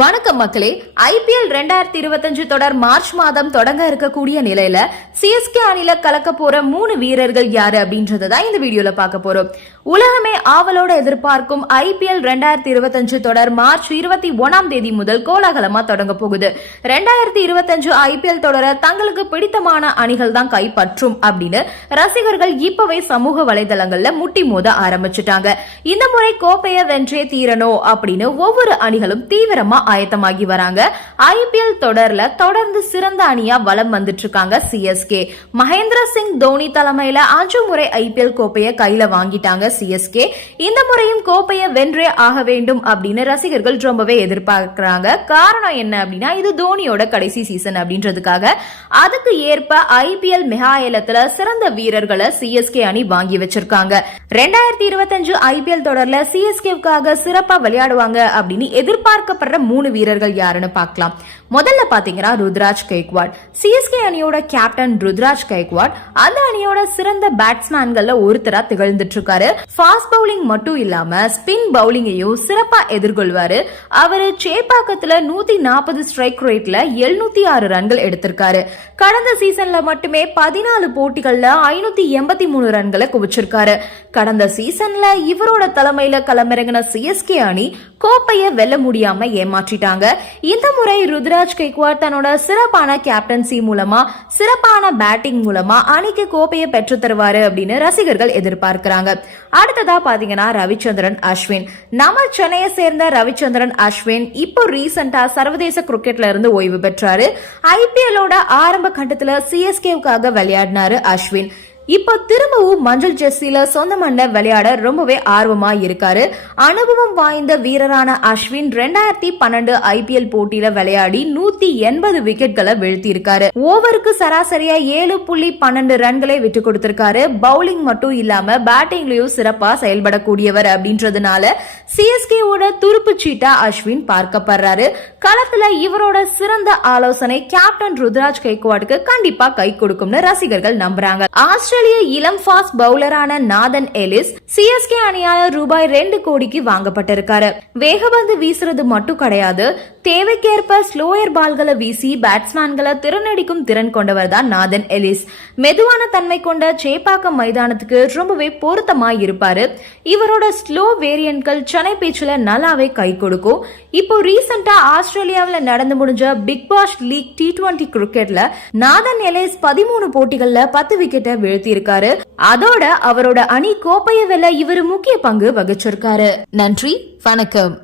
வணக்கம் மக்களே ஐபிஎல் ரெண்டாயிரத்தி இருபத்தஞ்சு தொடர் மார்ச் மாதம் தொடங்க இருக்கக்கூடிய நிலையில சிஎஸ்கே அணில கலக்க போற மூணு வீரர்கள் யாரு அப்படின்றத தான் இந்த வீடியோல பார்க்க போறோம். உலகமே ஆவலோடு எதிர்பார்க்கும் ஐபிஎல் ரெண்டாயிரத்தி இருபத்தஞ்சு தொடர் மார்ச் இருபத்தி ஒன்னாம் தேதி முதல் கோலாகலமா தொடங்க போகுது. ரெண்டாயிரத்தி இருபத்தஞ்சு ஐபிஎல் தொடர தங்களுக்கு பிடித்தமான அணிகள் தான் கைப்பற்றும் அப்படின்னு ரசிகர்கள் இப்பவே சமூக வலைதளங்கள்ல முட்டி மோத ஆரம்பிச்சுட்டாங்க. இந்த முறை கோப்பையை வென்றே தீரணும் அப்படின்னு ஒவ்வொரு அணிகளும் தீவிரமா ஆயத்தமாகி வராங்க. ஐபிஎல் தொடர்ல தொடர்ந்து சிறந்த அணியா வலம் வந்துட்டு இருக்காங்க சிஎஸ்கே மகேந்திர சிங் தோனி தலைமையில அஞ்சு முறை ஐபிஎல் கோப்பையை கையில வாங்கிட்டாங்க சிஎஸ்கே இந்த முறையும் கோப்பையை வென்றே ஆக வேண்டும் அப்படின்னு ரசிகர்கள் ரொம்பவே எதிர்பார்க்கிறாங்க. காரணம் என்ன அப்படின்னா இது தோனியோட கடைசி சீசன் அப்படின்றதுக்காக. அதுக்கு ஏற்ப ஐபிஎல் மெகா ஏலத்துல சிறந்த வீரர்களை சிஎஸ்கே அணி வாங்கி வச்சிருக்காங்க. ரெண்டாயிரத்தி இருபத்தஞ்சு ஐபிஎல் தொடர்ல சிஎஸ்கேவுக்காக சிறப்பா விளையாடுவாங்க அப்படின்னு எதிர்பார்க்கப்படுற மூணு வீரர்கள் யாருன்னு பார்க்கலாம். முதல்ல பாத்தீங்கன்னா ருத்ராஜ் கைக்வாட் சிஎஸ்கே அணியோட கேப்டன் ருத்ராஜ் கைக்வாட் அந்த அணியோட சிறந்த பேட்ஸ்மேன்கள்ல ஒருத்தரா திகழ்ந்துட்டு இருக்காரு. ஃபாஸ்ட் பவுலிங் மட்டும் இல்லாம ஸ்பின் பவுலிங்கையும் சிறப்பா எதிர்கொள்வாரு. அவரு சேப்பாக்கத்துல நூத்தி நாற்பது ஸ்ட்ரைக் ரேட்ல எழுநூத்தி ஆறு ரன்கள் எடுத்திருக்காரு. கடந்த சீசன்ல மட்டுமே பதினாலு போட்டிகள்ல ஐநூத்தி எண்பத்தி மூணு ரன்களை குவிச்சிருக்காரு. கடந்த சீசன்ல இவரோட தலைமையில களமிறங்கின சிஎஸ்கே அணி கோப்பையை வெல்ல முடியாம ஏமாற்றிட்டாங்க. இந்த முறை ருத்ராஜ் கெக்வாட் தன்னோட சிறப்பான கேப்டன்சி மூலமா சிறப்பான பேட்டிங் மூலமா அணிக்கு கோப்பையை பெற்று தருவாரு அப்படின்னு ரசிகர்கள் எதிர்பார்க்கிறாங்க. அடுத்ததா பாத்தீங்கன்னா ரவிச்சந்திரன் அஸ்வின். நம்ம சென்னையை சேர்ந்த ரவிச்சந்திரன் அஸ்வின் இப்போ ரீசெண்டா சர்வதேச கிரிக்கெட்ல இருந்து ஓய்வு பெற்றாரு. ஐபிஎல்லோட ஆரம்ப கட்டத்துல சிஎஸ்கேவுக்காக விளையாடினாரு அஸ்வின். இப்போ திரும்பவும் மஞ்சள் ஜெர்சில சொந்த மண்ணில் விளையாட ரொம்பவே ஆர்வமா இருக்காரு. அனுபவம் வாய்ந்த வீரரான அஸ்வின் ரெண்டாயிரத்தி பன்னெண்டு ஐபிஎல் போட்டியில விளையாடி நூத்தி எண்பது விக்கெட்களை வீழ்த்திருக்காரு ஓவருக்கு சராசரியா ஏழு புள்ளி பன்னெண்டு ரன்களை விட்டு கொடுத்திருக்காரு. பவுலிங் மட்டும் இல்லாம பேட்டிங்லயும் சிறப்பா செயல்படக்கூடியவர் அப்படின்றதுனால சிஎஸ்கேவோட துருப்பு சீட்டா அஸ்வின் பார்க்கப்படுறாரு. களத்துல இவரோட சிறந்த ஆலோசனை கேப்டன் ருத்ராஜ் கைக்வாடுக்கு கண்டிப்பா கை கொடுக்கும்னு ரசிகர்கள் நம்புறாங்க. ஆஸ்திரேலிய இளம் ஃபாஸ்ட் பவுலரான நாதன் எலிஸ் சிஎஸ்கே அணியால ரூபாய் ரெண்டு கோடிக்கு வாங்கப்பட்டிருக்காரு. வேகபந்து வீசுறது மட்டும் கிடையாது தேவைக்கேற்ப ஸ்லோயர் பால்களை வீசி பேட்ஸ்மேன்களை திறனடிக்கும் திறன் கொண்டவர் தான் நாதன் எலிஸ். மெதுவான தன்மை கொண்ட சேப்பாக்கம் மைதானத்துக்கு ரொம்பவே பொருத்தமா இருப்பாரு. இவரோட ஸ்லோ வேரியன்ட்கள் சென்னை பேச்சுல நல்லாவே கை கொடுக்கும். இப்போ ரீசெண்டா ஆஸ்திரேலியாவில் நடந்து முடிஞ்ச Big Bash League T twenty கிரிக்கெட்ல நாதன் எலிஸ் பதிமூணு போட்டிகள்ல பத்து விக்கெட்டை வீழ்த்தி இருக்காரு அதோட அவரோட அணி கோப்பையை வெல்ல இவர் முக்கிய பங்கு வகிச்சிருக்காரு. நன்றி வணக்கம்.